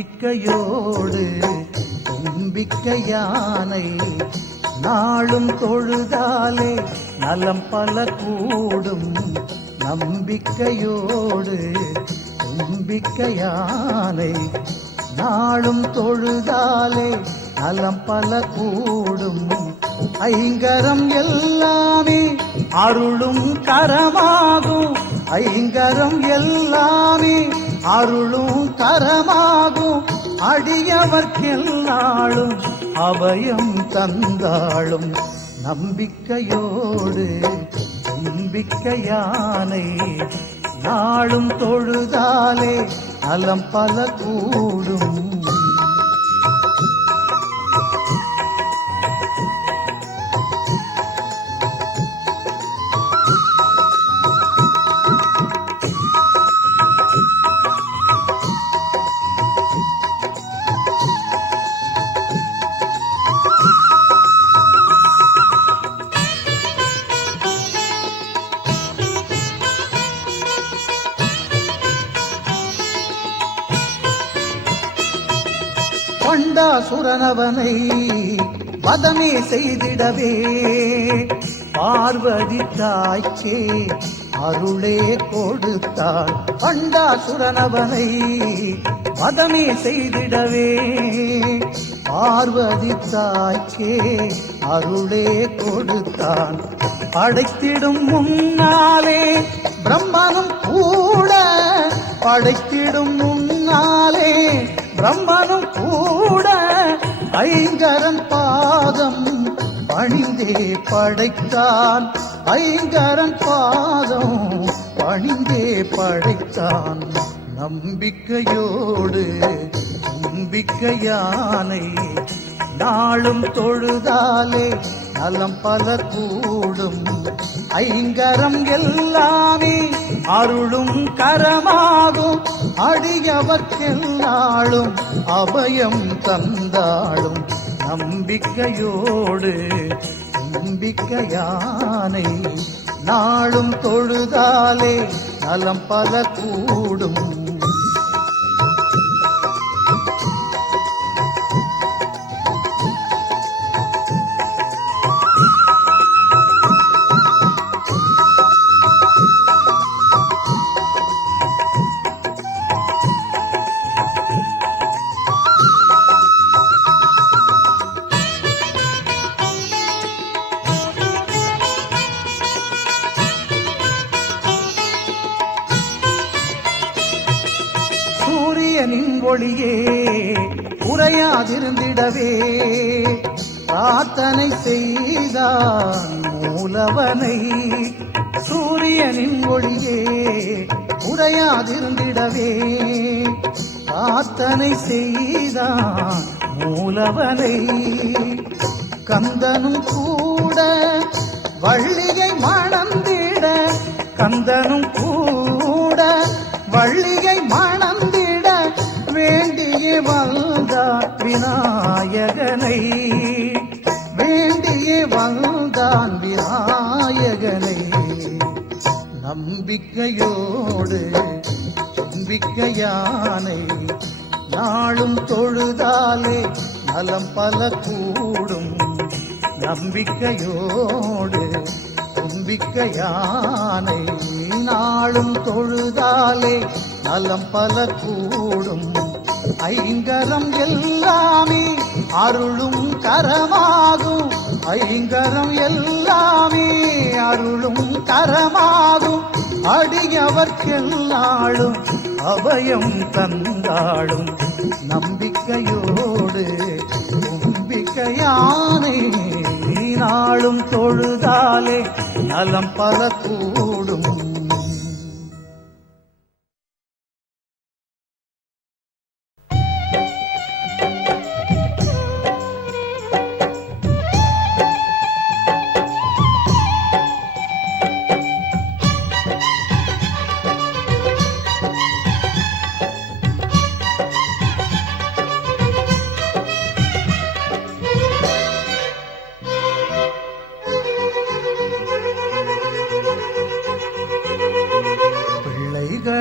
நம்பிக்கையோடு தும்பிக்கை யானை நாளும் தொழுதாலே நலம் பல கூடும். நம்பிக்கையோடு தும்பிக்கை யானை நாளும் தொழுதாலே நலம் பல கூடும். ஐங்கரம் எல்லாமே அருளும் கரமாகும். ஐங்கரம் எல்லாமே அருளும் கரமாகும். அடியவர்க்கெல்லாளும் அபயம் தந்தாளும். நம்பிக்கையோடு நம்பிக்கையானை நாளும் தொழுதாலே நலம் பல கூடும். பண்டாசுரனவனை வதமே செய்திடவே பார்வதி தாய்க்கே அருளே கொடுத்தாள். பண்டாசுரனவனை வதமே செய்திடவே பார்வதி தாய்க்கே அருளே கொடுத்தான். படைத்திடும் முன்னாலே பிரம்மனும் கூட, படைத்திடும் முன்னாலே பிரம்மனும் கூட ஐங்கரன் பாதம் பணிந்தே படைத்தான். ஐங்கரன் பாதம் பணிந்தே படைத்தான். நம்பிக்கையோடு நம்பிக்கையானை நாளும் தொழுதாலே நலம் பல கூடும். ஐங்கரம் எல்லாமே அருளும் கரமாகும். அடியவர்க்கெல்லாளும் அபயம் தந்தாளும். நம்பிக்கையோடு நம்பிக்கையானை நாளும் தொழுதாலே நலம் பல கூடும். சூரியனின் ஒளியே உறையாதிருந்திடவே பிரார்த்தனை செய்தான் மூலவனை. சூரியனின் ஒளியே உறையாதிருந்திடவே பிரார்த்தனை செய்தான் மூலவனை. கந்தனும் கூட வள்ளியை மணந்திட, கந்தனும் கூட வள்ளியை மணந்திட வேண்டியே வந்தான் விநாயகனை. வேண்டியே வந்தான் விநாயகனை. நம்பிக்கையோடு நம்பிக்கையானை நாளும் தொழுதாலே நலம் பல கூடும். நம்பிக்கையோடு நம்பிக்கையானை நாளும் தொழுதாலே நலம் பல கூடும். ஐங்கரம் எல்லாமே அருளும் கரமாகும். ஐங்கரம் எல்லாமே அருளும் கரமாகும். அடியவர்க்கெல்லாளும் அபயம் தந்தாளும். நம்பிக்கையோடு நம்பிக்கையானை நாளும் தொழுதாலே நலம் பல கூடும்.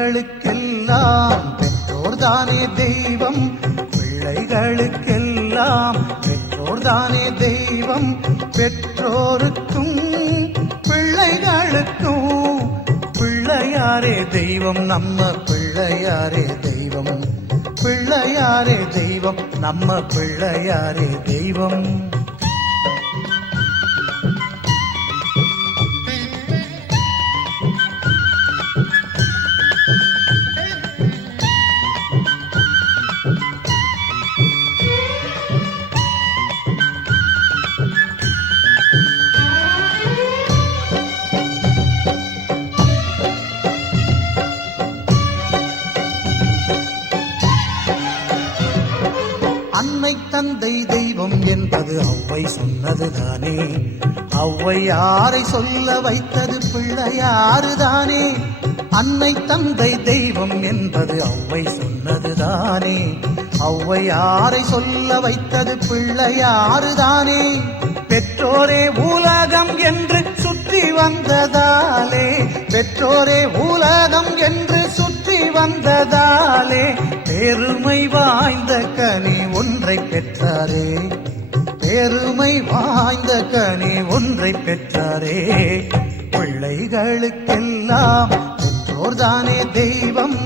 பிள்ளைகளுக்கெல்லாம் பெற்றோர்தானே தெய்வம். பிள்ளைகளுக்கெல்லாம் பெற்றோர்தானே தெய்வம். பெற்றோருக்கும் பிள்ளைகளுக்கும் பிள்ளையாரே தெய்வம், நம்ம பிள்ளையாரே தெய்வம். பிள்ளையாரே தெய்வம், நம்ம பிள்ளையாரே தெய்வம். அன்னை தந்தை தெய்வம் என்பது ஔவை சொன்னதுதானே. ஔவையாரை சொல்ல வைத்தது பிள்ளையாறுதானே. அன்னை தந்தை தெய்வம் என்பது ஔவை சொன்னதுதானே. ஔவையாரை சொல்ல வைத்தது பிள்ளையாறுதானே. பெற்றோரே உலகம் என்று சுற்றி வந்ததாலே, பெற்றோரே உலகம் என்று சுற்றி வந்ததாலே பெருமை வாய்ந்த கனி ஒன்றை பெற்றாரே. பெருமை வாய்ந்த கனி ஒன்றை பெற்றாரே. பிள்ளைகளுக்கெல்லாம் பெற்றோர்தானே தெய்வம்.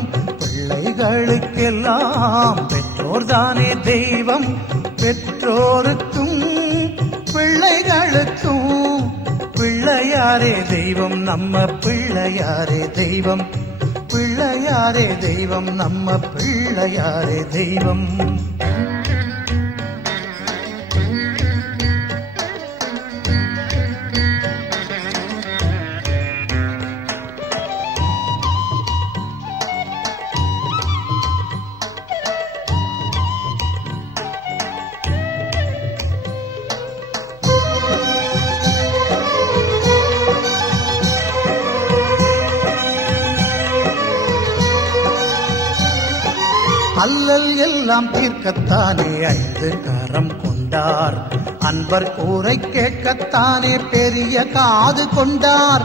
பிள்ளைகளுக்கெல்லாம் பெற்றோர்தானே தெய்வம். பெற்றோருக்கும் பிள்ளைகளுக்கும் பிள்ளையாரே தெய்வம், நம்ம பிள்ளையாரே தெய்வம். பிள்ளையாரே தெய்வம், நம்ம பிள்ளையாரே தெய்வம். அல்லல் எல்லாம் தீர்க்கத்தானே 5 கரம் கொண்டார். அன்பர் கூரை கேட்கத்தானே பெரிய காது கொண்டார்.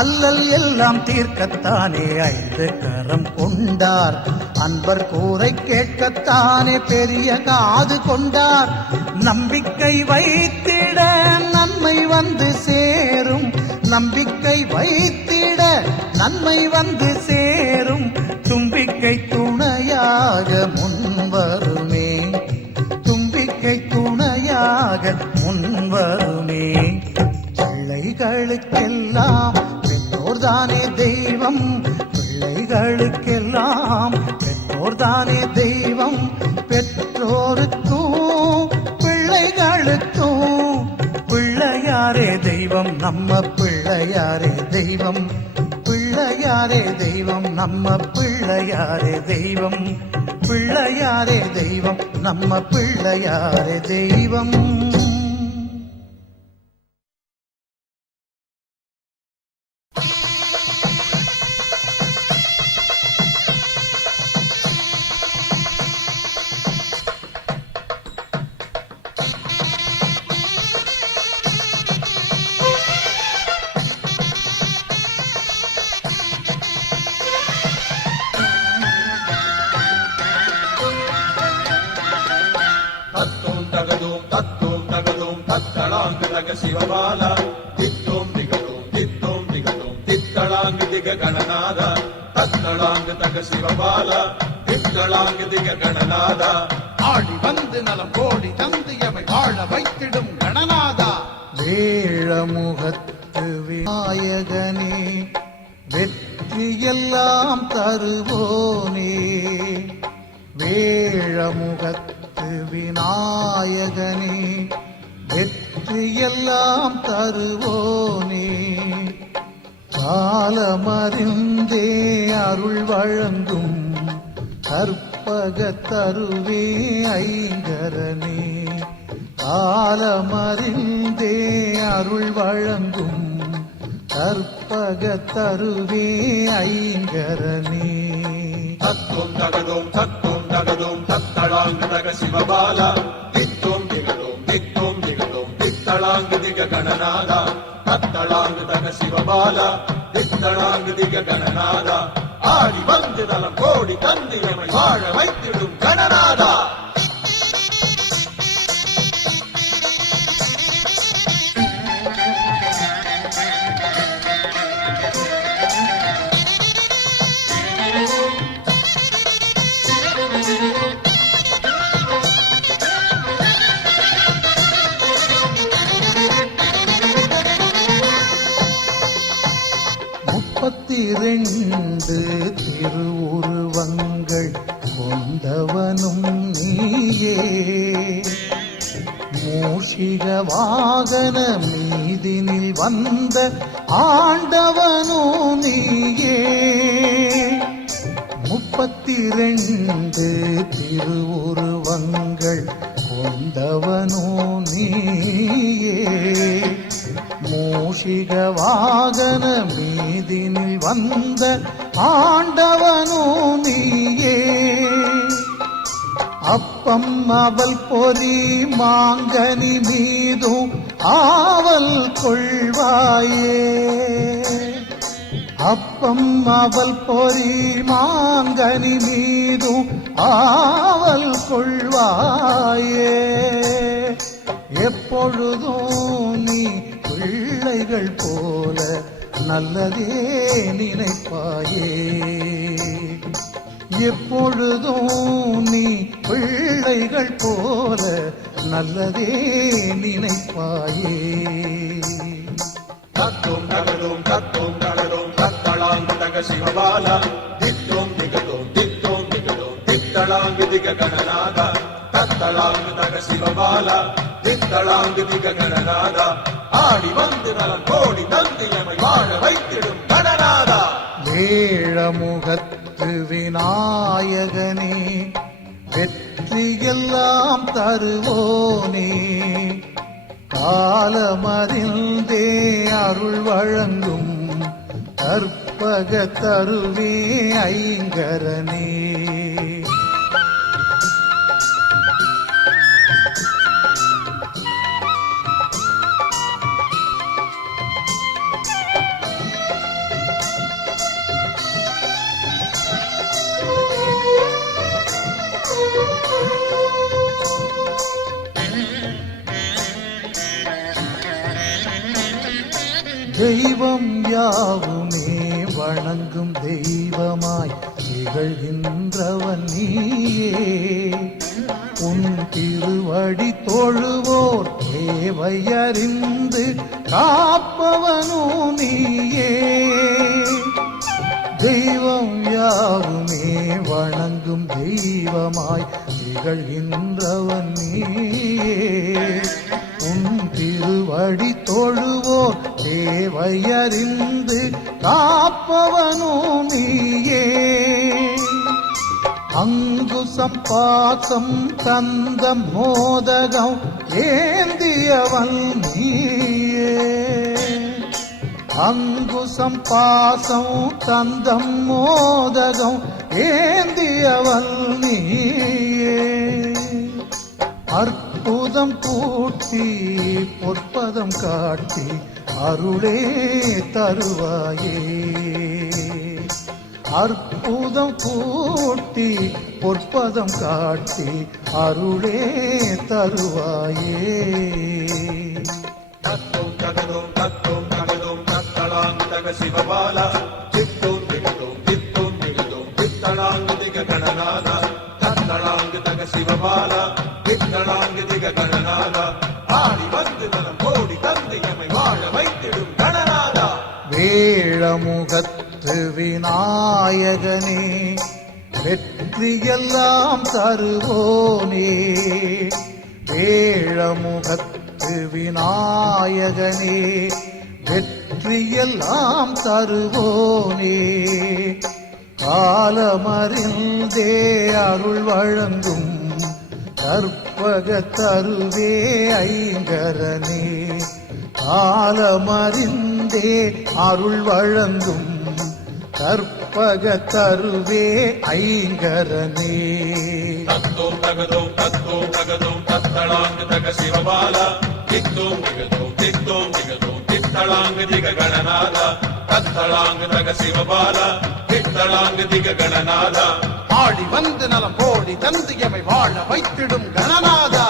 அல்லல் எல்லாம் தீர்க்கத்தானே 5 கரம் கொண்டார். அன்பர் கூரை கேட்கத்தானே பெரிய காது கொண்டார். நம்பிக்கை வைத்திட நன்மை வந்து சேரும். நம்பிக்கை வைத்திட நன்மை வந்து சேரும். தும்பிக்கை துணையாக முன்வருமே. தும்பிக்கை துணையாக முன்வருமே. பிள்ளைகளுக்கெல்லாம் பெற்றோர்தானே தெய்வம். பிள்ளைகளுக்கெல்லாம் பெற்றோர்தானே தெய்வம். பெற்றோருக்கும் பிள்ளைகளுக்கும் பிள்ளையாரே தெய்வம், நம்ம பிள்ளையாரே தெய்வம். பிள்ளையாரே தெய்வம், நம்ம பிள்ளையாரே தெய்வம். பிள்ளையாரே தெய்வம், நம்ம பிள்ளையாரே தெய்வம். ಶಿವಬಾಲ ತಿತ್ತೋಂ ದಿಗತೋಂ ತಿತ್ತಳಾಂಗ ದಿಗ ಗಣನಾದ தத்தளாங்கு தக சிவபால தித்தளாங்கு திக கணநாத ஆடி வந்து நலம் கோடி தந்து எமை வாழ வைத்திடும் கணநாதா. வேழமுகத்து விநாயகனே வெற்றியெல்லாம் தருவோனே. வேழமுகத்து விநாயகனே வெற்றியெல்லாம் தருவோனே. காலமறிந்தே அருள் வழங்கும் கற்பகத் தருவே ஐங்கரனே. காலமறிந்தே அருள் வழங்கும் கற்பகத் தருவே ஐங்கரனே. தத்துவம் தகதோம் தத்தளாங்கு தக சிவபால தித்தோம் திகதோம் தித்தளாங்கு திக கணநாதா. தத்தளாங்கு தக சிவபால தித்தளாங்கு திக கணநாதா. ஆடி வந்து நலம் கோடி தந்து எமை வாழ வைத்திடும் கணநாதா. 32 திருவுருவங்கள் கொண்டவனும் நீயே, மூஷிக வாகன மீதினில் வந்த ஆண்டவனும் நீயே. 32 திருவுருவங்கள் கொண்டவனும் நீயே, மூஷிக வாகன மீதினில் வந்த ஆண்டவனும் நீயே. அப்பம் அவள் பொறி மாங்கனி மீதும் ஆவல் கொள்வாயே, அப்பம் அவள் பொறி மாங்கனி மீதும் ஆவல் கொள்வாயே. எப்பொழுதும் நீ பிள்ளைகள் போல நல்லதே நினைப்பாயே, எப்பொழுதும் நீ பிள்ளைகள் போல நல்லதே நினைப்பாயே. தத்தும் தகதும் தத்தும் தகதும் தத்தளாங்கு தக சிவபால, தித்தும் திகதும் தித்தும் திகதும் தித்தளாங்கு திக கணநாத, தத்தளாங்கு தக சிவபால, தித்தளாங்கு திக கணநாத, ஆடி வந்து நலம் கோடி தந்தியமை வாழ வைத்திடும் கணநாதா. வேழமுகத்து விநாயகனே, வெற்றியெல்லாம் தருவோனே, காலமறிந்தே அருள் வழங்கும் கற்பக தருவே ஐங்கரனே. தெய்வம் யாவுமே வணங்கும் தெய்வமாய் திகழ்கின்றவன் நீயே, உன் திருவடி தொழுவோர் தேவையறிந்து காப்பவனும் நீயே. தெய்வம் யாவுமே வணங்கும் தெய்வமாய் திகழ்கின்றவன் நீயே, உன் திருவடி தொழுவோர் தேவையறிந்து காப்பவனும் நீயே. அங்குசம் பாசம் தந்தம் மோதகம் ஏந்தியவன் நீயே, அங்குசம் பாசம் தந்தம் மோதகம் ஏந்தியவன் நீயே. அற்புதம் கூட்டி பொற்பதம் காட்டி அருளே தருவாயே, அற்புதம் கூட்டி பொற்பதம் காட்டி அருளே தருவாயே. தத்தும் தகதும் தத்தும் தகதும் தத்தளாங்கு தக சிவபால, தித்தும் திகதும் தித்தும் திகதும் தித்தளாங்கு திக கணநாத, தத்தளாங்கு தக சிவபால, தித்தளாங்கு திக கணநாத, ஆடி வந்து நலம் கோடி தந்தையமை வாழ வைத்திடும் கணநாதா. வேழமுகத்து விநாயகனே, வெற்றியெல்லாம் தருவோனே, வேழமுகத்து விநாயகனே, வெற்றியெல்லாம் தருவோனே, காலமறிந்தே அருள் வழங்கும் கற்பக தருவே ஐங்கரனே, காலமறிந்தே அருள் வழங்கும் கற்பக தருவே ஐங்கரனே. தத்தும் தகதும் தத்தும் தகதும் தத்தளாங்கு தக சிவபால, தித்தும் திகதும் தித்தும் திகதும் தித்தளாங்கு திக கணநாத, தத்தளாங்கு தக சிவபால, தித்தளாங்கு திக கணநாத, ஆடி வந்து நலம் கோடி தந்தியமை வாழ வைத்திடும் கணநாதா.